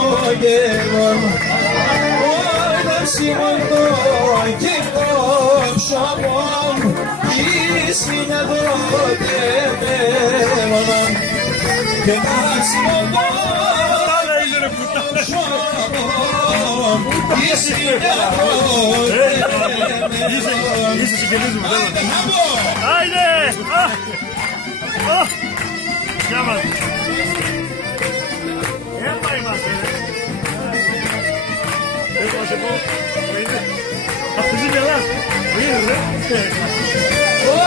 χαμόγελο όταν σηκωθώ και κόψω μου η συνεδρότε μέλλον και να σηκωθώ η συνεδρότε μέλλον. Είσαι συγγενής μου, άιντε! Γεια μας! Έμα είμαστε, δεν μας εγώ, που είναι. Αυτή είναι γελάς, που είναι, ρε. Ο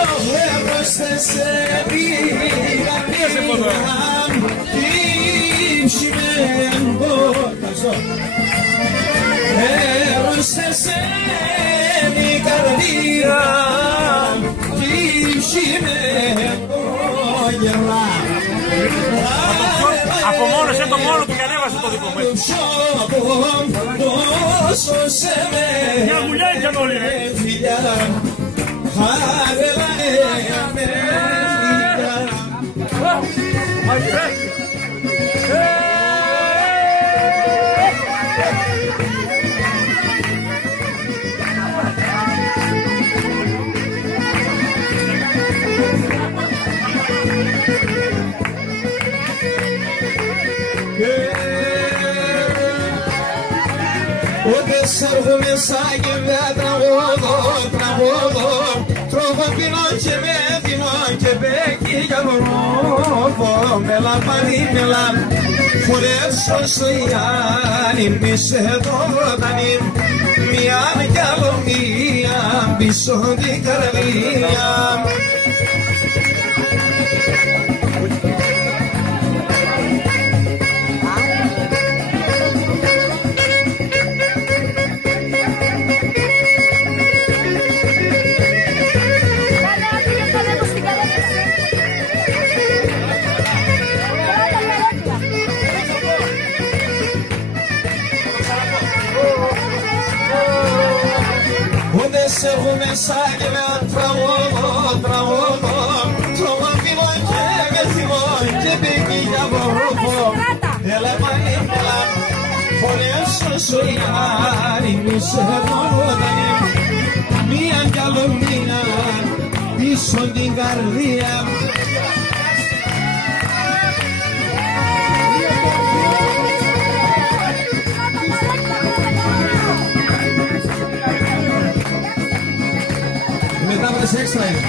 έρωτας σε πήραν, τύψιμεν πόρταζο. Έρωτας σε η καρδία, τύψιμεν πόρταζο. Απομόνωσε το μόνο του και ανέβασε το δικό μου. Μια γουλιά ήταν όλοι, ρε. Ούτε σ' σαν και με τραγωδό τρώγω πίνω και με δίνω και μπέκει για βρόβο με λαμπάνι με λαμπ φορέσω στο Ιάννη μη σε δότανη μια κι άλλο μία πίσω την καρδιά. Σε έχω μέσα και με τραγωδό τρώγω πίνω και με θυμώ και μπήκε για βορρόφο έλα μανί έλα φορέσω σου Ιάννη μη σε δότανη μία κι άλλο μία πίσω την καρδιά. Μετά βρες έξτρα είναι.